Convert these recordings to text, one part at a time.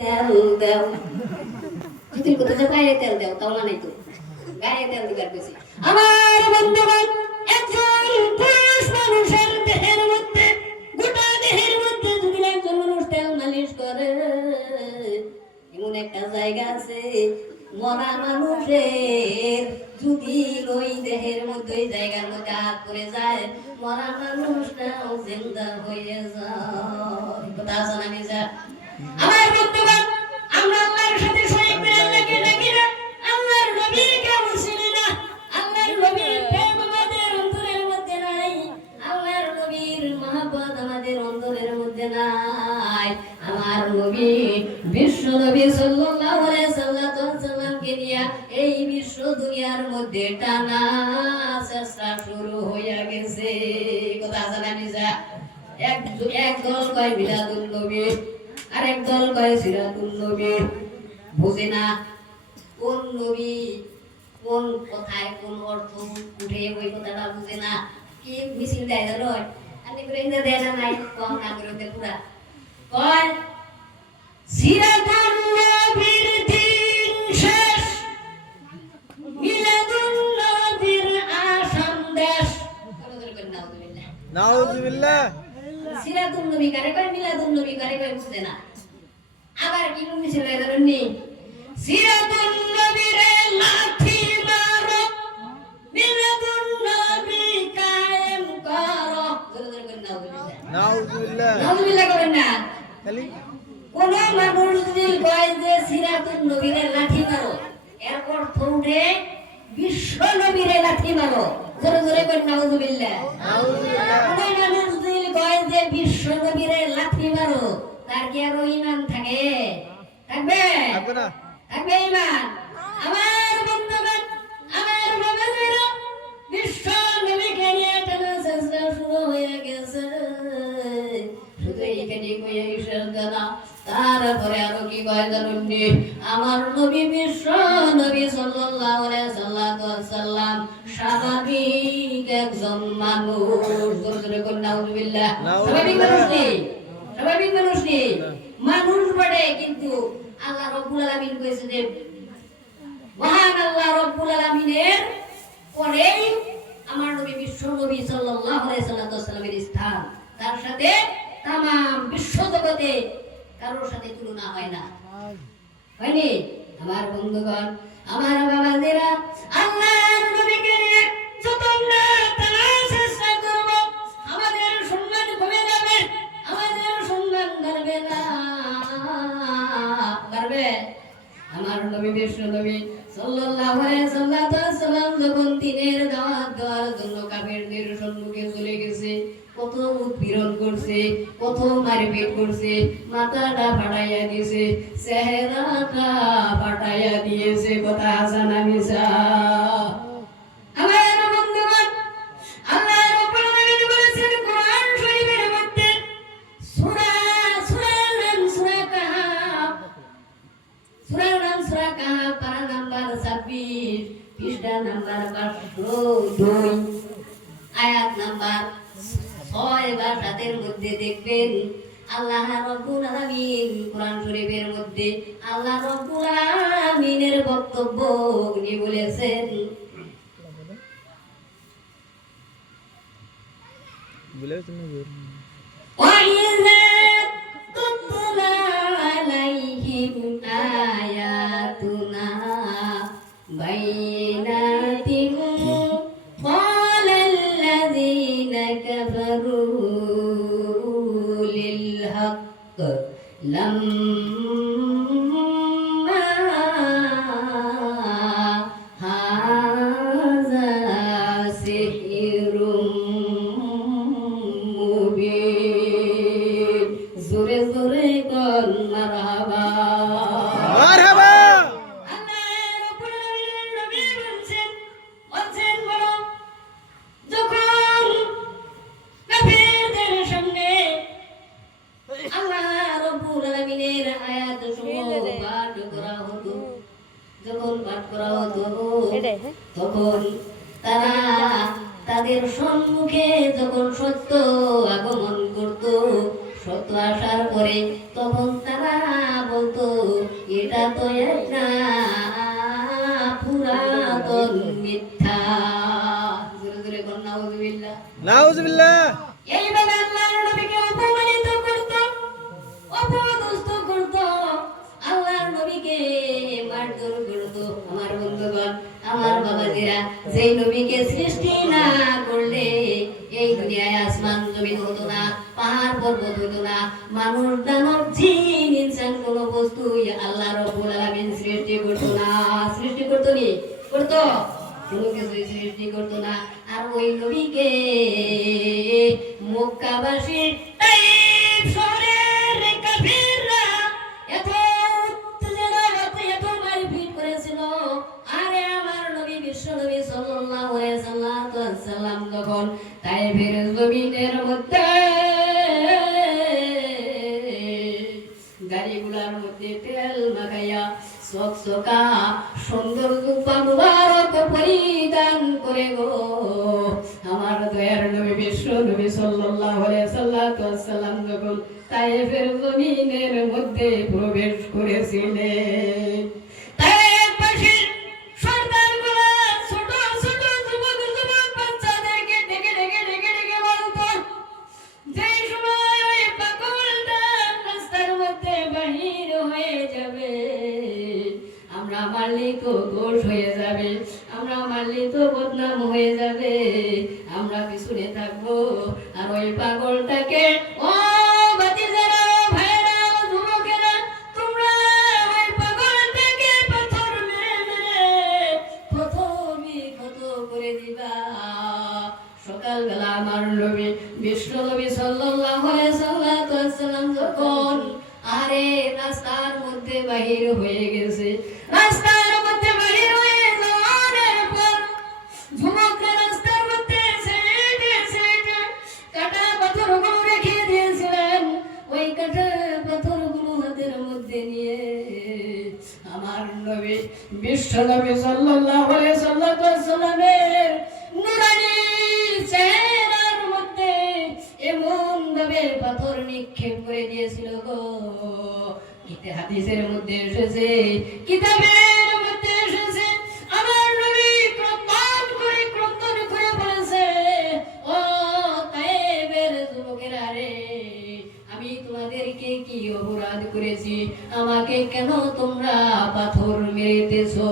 তেল দেও যদি কোথাও গায়ে তেল দেও তাও নাই তো গায়ে তেল দিবার বেশি আমার বন্ধুগণ একজন পুরুষ মানুষের দেহের মধ্যে গোটা দেহের মধ্যে যদি একজন মানুষ তেল মালিশ করে এমন একটা জায়গা আছে মরা মানুষের যদি ওই দেহের মধ্যে ওই জায়গার মধ্যে হাত পড়ে যায় মরা মানুষটাও জিন্দা হয়ে যায় কথা শোনা নিছে আমার বন্ধুগণ আমরা আল্লাহর সাথে শরীক বিরাজকে ডাকি না আল্লাহর নবীর কেমন চিনি না আল্লাহর নবীর প্রেম আমাদের অন্তরের মধ্যে নাই আল্লাহর নবীর মহব্বত আমাদের অন্তরের মধ্যে নাই আমার নবী বিশ্ব নবী সাল্লাল্লাহু আলাইহি সাল্লামকে নিয়ে এই বিশ্ব দুনিয়ার মধ্যে টানা চেষ্টা শুরু হয়ে গেছে কথা জানি যা এক দল কয় মিলাদুন নবী আরেক দল কয় সিরাতুন নবী বুঝে না কোন নবী কোন কথায় কোন অর্থ উঠে ওই কথাটা বুঝে না কি মিছিল দেয় জানো আপনি করে ইন্দা দেয় না নাই কম না করে পুরা কয় সিরাতুন নবীর দিন শেষ মিলাদুন নবীর আসাম দেশ নাউজুবিল্লাহ সিরাতুন নবী কারে কয় মিলাদুন নবী কারে কয় বুঝে না আবার কি মিছিল দেয় জানেননি সিরাতুন নবীর লাঠি মারো মিলাদুন নবী কায়েম করো জোরে জোরে করে নাউজুবিল্লাহ নাউজুবিল্লাহ করেন না খালি কোন মানুষ যদি কয় যে সিরাতুন নবীর লাঠি মারো এর অর্থ উঠে বিশ্ব নবীর লাঠি মারো জোরে জোরে করে নাউজুবিল্লাহ নাউজুবিল্লাহ কোন মানুষ যদি কয় যে বিশ্ব নবীর লাঠি মারো তার কি আর ঈমান থাকে থাকবে থাকবে না থাকবে ঈমান আমার বন্ধুগণ আমার বাবাজিরা বিশ্ব নবীকে নিয়ে টানা চেষ্টা শুরু হয়ে গেছে শুধু এইখানে কইয়া ঈশ্বর জানা তারপরে আরো কি কয় জানুননি আমার নবী বিশ্ব নবী সাল্লাল্লাহু আলাইহি সাল্লাম স্বাভাবিক একজন মানুষ জোরে জোরে করে নাউজুবিল্লাহ স্বাভাবিক মানুষ নেই স্বাভাবিক মানুষ নেই মানুষ বটে কিন্তু আল্লাহ রাব্বুল আলামিন কইছে যে মহান আল্লাহ রাব্বুল আলামিনের পরেই আমার নবী বিশ্ব নবী সাল্লাল্লাহু আলাইহি সাল্লামের স্থান তার সাথে तमाम বিশ্ব জগতে কারোর সাথে তুলনা হয় না হয়নি আমার বন্ধুগণ আমার বাবাজিরা আল্লাহর নবীকে নিয়ে যত আমরা তালাশ চেষ্টা করব আমাদের সম্মান কমে যাবে আমাদের সম্মান বাড়বে না বাড়বে আমার নবী বিশ্ব নবী সাল্লাল্লাহু আলাইহি সাল্লাম যখন তিনের দাওয়াত দেওয়ার জন্য কাফেরদের সম্মুখে চলে গেছে কত উৎপীড়ন করছে কত মারপিট করছে মাথাটা ফাটাইয়া দিয়েছে চেহারাটা ফাটাইয়া দিয়েছে কথা হাসানা মিসা আমার বন্ধুগণ আল্লাহ রাব্বুল আলামিন বলেছেন কোরআন শরীফের মধ্যে সূরার নাম সূরা কাহাফ পারা নাম্বার 26 পৃষ্ঠা নাম্বার 502 আয়াত নাম্বার 6 বা 7 এর মধ্যে দেখবেন আল্লাহ রাব্বুল আলামিন কোরআন শরীফের মধ্যে আল্লাহ রাব্বুল আলামিনের বক্তব্য উনি বলেছেন وَإِذَا تُتْلَى عَلَيْهِمْ آيَاتُنَا بَيِّنَاتٍ قَالَ الَّذِينَ كَفَرُوا لِلْحَقِّ لَمَّا هَذَا سِحْرٌ مُبِينٌ জোরে জোরে কর মারহাবা মারহাবা আল্লাহ রাব্বুল আলামিন নবী বলছেন বড় যখন কাফেরদের সামনে আল্লাহ রাব্বুল আলামিনের আয়াত সমূহ পাঠ করা হতো যখন পাঠ করা হতো তখন তারা তাদের সম্মুখে যখন সত্য আগমন করত সত্য আসার পরে তখন তারা বলতো এটা তো একটা পুরাতন মিথ্যা। জোরে জোরে বল নাউজুবিল্লাহ। নাউজুবিল্লাহ। এইভাবে আল্লাহর নবীকে অপমানিত করত, অপদস্থ করত, আল্লাহর নবীকে মারধর করত। আমার বন্ধুগণ, আমার বাবাজিরা, যেই নবীকে সৃষ্টি না করলে এই দুনিয়ায় আসমান জমিন হতো না, পাহাড় পর্বত হতো না, মানুষ দানব জিন ইনসান কোন বস্তুই আল্লাহ রাব্বুল আলামিন সৃষ্টি করতো না। সৃষ্টি করতো নি? করতো? কোনো কিছু সৃষ্টি করতো না। আর ওই নবীকে মক্কাবাসী তাইফ শহরের কাফিররা এত উত্তেজনা, এত মারপিট করেছিল। আরে আমার নবী বিশ্ব নবী সাল্লাল্লাহু আলাইহি সাল্লাম যখন তাইফের জমিনের মধ্যে গাড়িগুলার মধ্যে তেল মাখাইয়া চকচকা সুন্দর জুব্বা মুবারক পরিধান করে গো আমার দয়ার নবী বিশ্ব নবী সাল্লাল্লাহু আলাইহি সাল্লাম যখন তাইফের জমিনের মধ্যে প্রবেশ করেছিলেন, তাইফবাসীর সর্দারগুলা ছোট ছোট যুবক যুবক বাচ্চাদেরকে ডেকে ডেকে ডেকে ডেকে বলতো, যেই সময় ওই পাগলটা রাস্তার মধ্যে বাহির হয়ে যাবে, আমরা মারলেই তো দোষ হয়ে যাবে, আমরা মারলেই তো বদনাম হয়ে যাবে, আমরা পিছনে থাকবো। আর ওই পাগলটাকে, ও ভাতিজারা, ভাইরা, যুবকেরা, তোমরা ওই পাগলটাকে পাথর মেরে মেরে ক্ষত করে দিবা। সকালবেলা আমার নবী বিশ্ব নবী সাল্লাল্লাহু আলাইহি সাল্লাম যখন আরে রাস্তার মধ্যে বাহির হয়ে গেছে, রাস্তার মধ্যে বাহির হয়ে যাওয়ার পর যুবকরা রাস্তার মধ্যে সাইডে সাইডে কাটা পাথরগুলো রেখে দিয়েছিলেন। ওই কাটা পাথরগুলো হাতের মধ্যে নিয়ে আমার নবী বিশ্ব নবী সাল্লাল্লাহু আলাইহি সাল্লামের নুরানি চেহারার মধ্যে এমন ভাবে পাথর নিক্ষেপ করে দিয়েছিল গো। হাদিসের মধ্যে এসেছে, কিতাবের মধ্যে এসেছে, আমার নবী ক্রন্দন করে বলেছে, ও তায়েবের যুবকেরা রে, আমি তোমাদেরকে কি অপরাধ করেছি? আমাকে কেন তোমরা পাথর মেরেতেছো?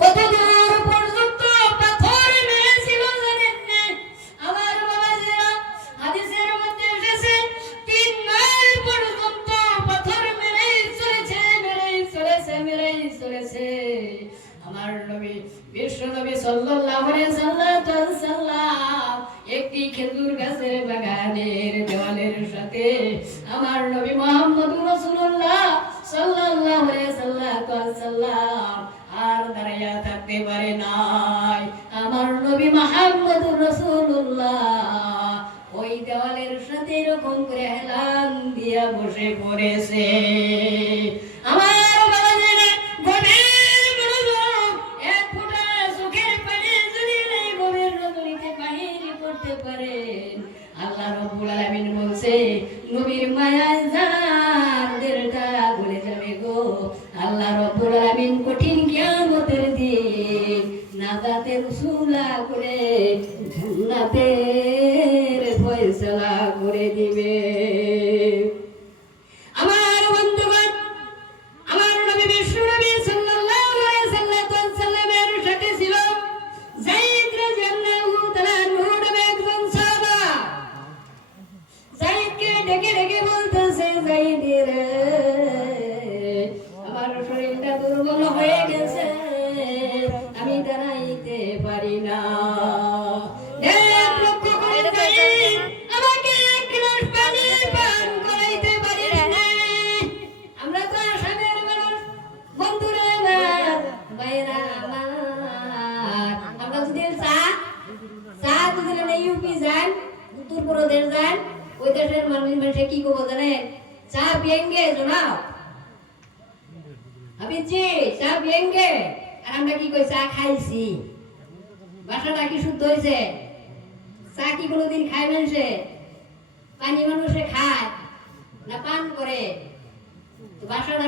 কত দূর পর্যন্ত পাথর মেরেছিল জানেন না? আমার বাবাজিরা, হাদিসের মধ্যে এসেছে 3 মাইল পর্যন্ত পাথর মেরেই চলেছে। আমার নবী বিশ্ব নবী সাল্লাল্লাহু আলাইহি সাল্লাম একটি খেজুর গাছের বাগানের দেওয়ালের সাথে আমার নবী মুহাম্মদুর রাসূলুল্লাহ সাল্লাল্লাহু আলাইহি সাল্লাম আর দাঁড়াইয়া থাকতে পারে নাই। আমার নবী মুহাম্মদুর রাসূলুল্লাহ ওই দেওয়ালের সাথে এরকম করে হেলান দিয়া বসে পড়েছে। আমার বাবাজিরা, গভীর মনোযোগ, এক ফোঁটা চোখের পানি যদি এই গভীর রজনীতে বাহির করতে পারেন, আল্লাহ রাব্বুল আলামিন বলছে, নবীর মায়ায় যাদের তা ভুলে যাবে গো, আল্লাহ রাব্বুল আলামিন কঠিন কিয়ামতের দিন নাজাতের উসুলা করে জান্নাতের ফয়সালা করে দিবে। আমার বন্ধুগণ, আমার নবী বিশ্ব নবী সাল্লাল্লাহু আলাইহি সাল্লামের সাথে ছিল যায়েদ রাদিয়াল্লাহু তাআলা আনহু নামে একজন সাহাবা। যায়েদকে ডেকে ডেকে বলতেছে, যায়েদ রে, আমার শরীরটা দুর্বল হয়ে গেছে, আমি দাঁড়াইতে পারি না। আমাকে এক গ্লাস পানি পান করাইতে পারিস না? আমরা তো আসামের মানুষ, বন্ধুরা আমার, ভাইরা আমার, আমরা যদি চা যদি ইউপি যান, উত্তর প্রদেশ যান, ওই দেশের মানুষে কি করবো জানেন? চা পিয়েঙ্গে শোনাও, হাবিবজি চা পিয়েঙ্গে। আর আমরা কি কই? চা খাইছি। ভাষাটা কি শুদ্ধ হয়েছে? চা কি কোনোদিন খায় মানুষে? পানি মানুষে খায় না পান করে? তো ভাষাটা